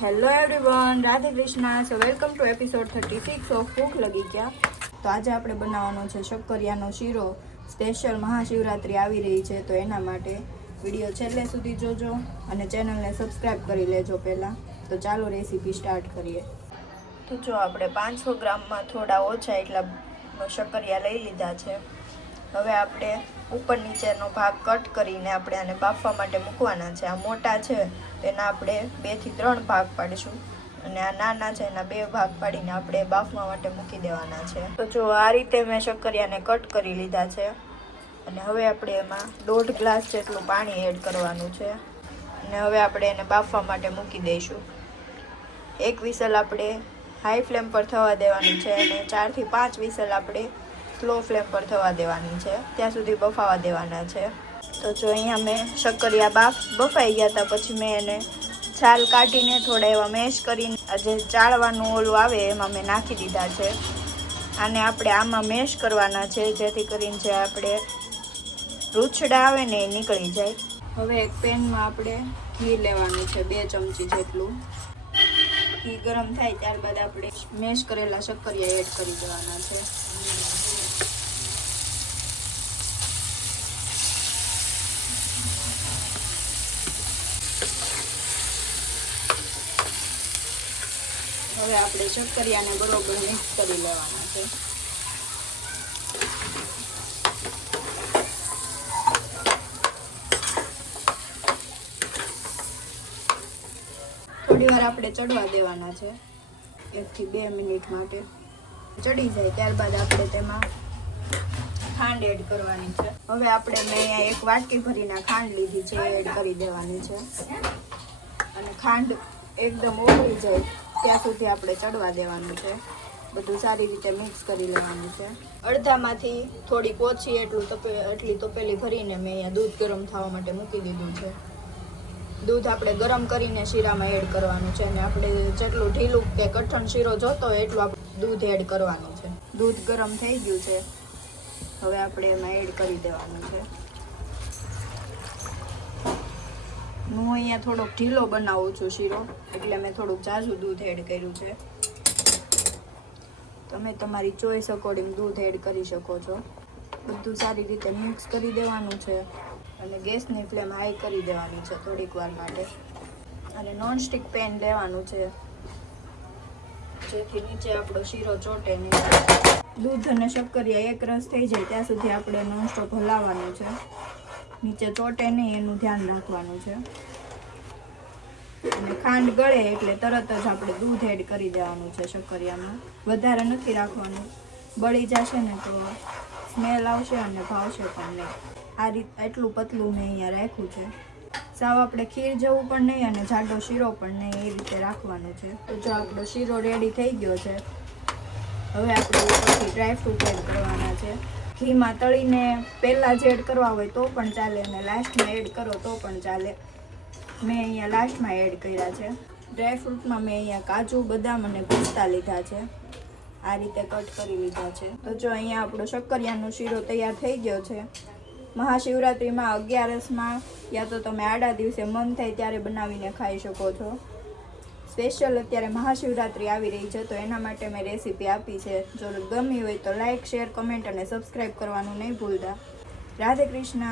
Hello everyone, Radhe Krishna. So welcome to episode 36 of ભૂખ લગી ગયા. તો આજે આપણે બનાવવાનો છે શક્કરિયાનો શીરો. સ્પેશિયલ મહાશિવરાત્રિ આવી રહી છે, તો એના માટે વિડીયો છેલ્લે સુધી જોજો અને ચેનલને સબસ્ક્રાઈબ કરી લેજો પહેલાં. તો ચાલો રેસીપી સ્ટાર્ટ કરીએ. તો જો આપણે 500 ગ્રામમાં થોડા ઓછા એટલા શક્કરિયા લઈ લીધા છે. હવે આપણે ઉપર નીચેનો ભાગ કટ કરીને આપણે આને બાફવા માટે મૂકવાના છે. આ મોટા છે તેના આપણે 2 થી 3 ભાગ પાડીશું અને આ નાના છે એના 2 ભાગ પાડીને આપણે બાફવા માટે મૂકી દેવાના છે. તો જો આ રીતે મેં શક્કરિયાને કટ કરી લીધા છે અને હવે આપણે એમાં 1.5 ગ્લાસ જેટલું પાણી એડ કરવાનું છે અને હવે આપણે એને બાફવા માટે મૂકી દઈશું. એક વિસલ આપણે હાઈ ફ્લેમ પર થવા દેવાની છે અને 4 થી 5 વિસલ આપણે સ્લો ફ્લેમ પર થવા દેવાની છે, ત્યાં સુધી બફાવા દેવાના છે. તો જો અહીંયા મેં શક્કરિયા બફાઈ ગયા હતા, પછી મેં એને છાલ કાઢીને થોડા એવા મેશ કરીને જે ચાળવાનું ઓલું આવે એમાં મેં નાખી દીધા છે. આને આપણે આમાં મેશ કરવાના છે જેથી કરીને જે આપણે રૂછડા આવે ને એ નીકળી જાય. હવે એક પેનમાં આપણે ઘી લેવાનું છે 2 ચમચી જેટલું. ઘી ગરમ થાય ત્યારબાદ આપણે મેશ કરેલા શક્કરિયા એડ કરી દેવાના છે. હવે આપણે શક્કરિયાને બરોબર મિક્સ કરી લેવાના છે. થોડી વાર આપણે ચડવા દેવાના છે, 1 થી 2 મિનિટ માટે. ચડી જાય ત્યારબાદ આપણે તેમાં ખાંડ એડ કરવાની છે. હવે આપણે મેં અહીંયા 1 વાટકી ભરીને ખાંડ લીધી છે, એડ કરી દેવાની છે અને ખાંડ એકદમ ઓગળી જાય ત્યાં સુધી આપણે ચડવા દેવાનું છે. બધું સારી રીતે મિક્સ કરી લેવાનું છે. અડધામાંથી થોડીક ઓછી એટલી તપેલી ભરીને મેં અહીંયા દૂધ ગરમ થવા માટે મૂકી દીધું છે. દૂધ આપણે ગરમ કરીને શીરામાં એડ કરવાનું છે અને આપણે જેટલું ઢીલું કે કઠણ શીરો જોતો હોય એટલું આપણે દૂધ એડ કરવાનું છે. દૂધ ગરમ થઈ ગયું છે, હવે આપણે એમાં એડ કરી દેવાનું છે. હું અહીંયા થોડોક ઢીલો બનાવું છું શીરો, એટલે મેં થોડુંક ઝાઝું દૂધ એડ કર્યું છે. તમે તમારી ચોઈસ અકોર્ડિંગ દૂધ એડ કરી શકો છો. બધું સારી રીતે મિક્સ કરી દેવાનું છે અને ગેસની ફ્લેમ હાઈ કરી દેવાની છે થોડીક વાર માટે. અને નોનસ્ટિક પેન લેવાનું છે જેથી નીચે આપણો શીરો ચોટે નહીં. દૂધ અને શક્કરિયા એક રસ થઈ જાય ત્યાં સુધી આપણે નોનસ્ટોપ હલાવવાનું છે. નીચે ચોટે નહીં એનું ધ્યાન રાખવાનું છે. અને ખાંડ ગળે એટલે તરત જ આપણે દૂધ એડ કરી દેવાનું છે શક્કરિયામાં. વધારે નથી રાખવાનું, બળી જશે ને તો સ્મેલ આવશે અને ભાવશે પણ નહીં. આ એટલું પતલું મેં અહીંયા રાખ્યું છે. સાવ આપણે ખીર જેવું પણ નહીં અને જાડો શીરો પણ નહીં, એ રીતે રાખવાનું છે. તો જો આપણો શીરો રેડી થઈ ગયો છે. હવે આપણે ઉપરથી ડ્રાયફ્રૂટ એડ કરવાના છે. ઘીમાં તળીને પહેલાં જ એડ કરવા હોય તો પણ ચાલે અને લાસ્ટમાં એડ કરો તો પણ ચાલે. મેં અહીંયા લાસ્ટમાં એડ કર્યા છે. ડ્રાયફ્રૂટમાં મેં અહીંયા કાજુ, બદામ અને પિસ્તા લીધા છે. આ રીતે કટ કરી લીધા છે. તો જો અહીંયા આપણો શક્કરિયાનો શીરો તૈયાર થઈ ગયો છે. મહાશિવરાત્રિમાં 11સમાં યા તો તમે આડા દિવસે મન થાય ત્યારે બનાવીને ખાઈ શકો છો. સ્પેશિયલ અત્યારે મહાશિવરાત્રિ આવી રહી છે, તો એના માટે મેં રેસીપી આપી છે. જો ગમી હોય તો લાઈક, શેર, કમેન્ટ અને સબસ્ક્રાઈબ કરવાનું નહીં ભૂલતા. રાધે કૃષ્ણ.